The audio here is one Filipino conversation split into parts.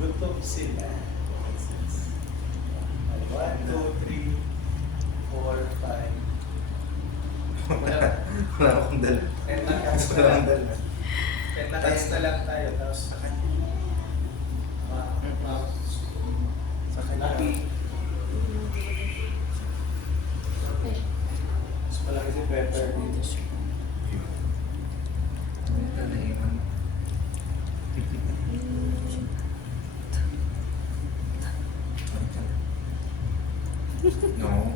Gutom sila. 1, 2, 3, 4, 5. Wala akong dala. 10 na cans na Wala lang. akong dala. 10 na cans na lang tayo. Tapos sa kanya. Sa kanya. Mas palaki si Pepper dito siya. Ito na iwan. No.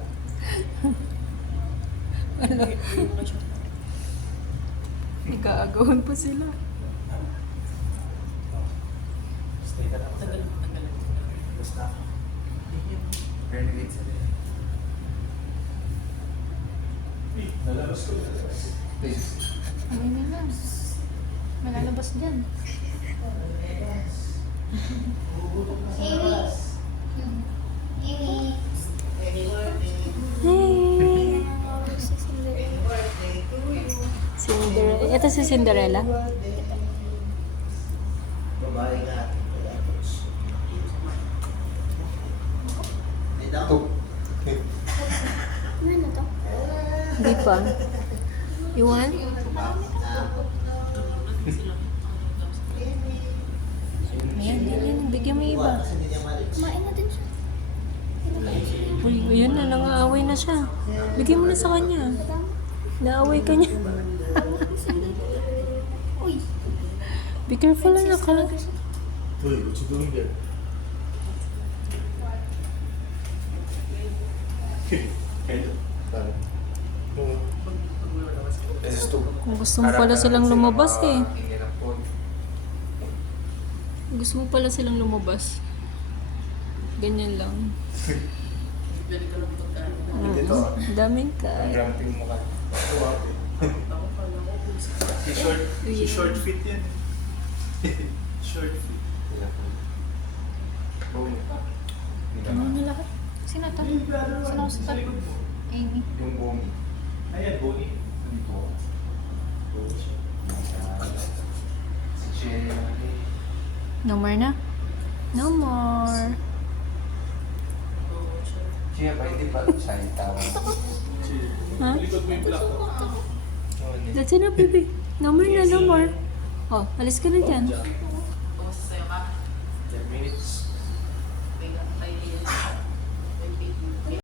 Ano? Nag-aagawan pa sila. Stay ka lang. Tagal. Basta. Renegade sila. Nalabas ko. Please. Ano yun lang? Malalabas dyan. Cinderella. Ito si Cinderella. Babae nga. Ito. Ano to? Hindi pa. You want? Ayan, ganyan. Bigyan mo yung iba. Kumain na din siya. Uy, ayun na. Nangaaway na siya. Bigyan mo na sa kanya. Naaway ka niya. Uy. Be careful na ka. Uy, what you doing there? Kung gusto mo pala silang lumabas eh. Gusto mo pala silang lumabas. Ganyan lang. Dito. Daming Ang ka. gramping mo ka. Si short fit yan. Short fit. Boom. Ano na lahat? Sino to? Sino sa tabi? Amy. Yung boom. Ayan, Bonnie. Si Jenny. No more na? No more. Siya ba hindi pa siya tawag? Ha? Likod mo yung black. That's enough, baby. No more na, no more. Oh, alis ka na dyan.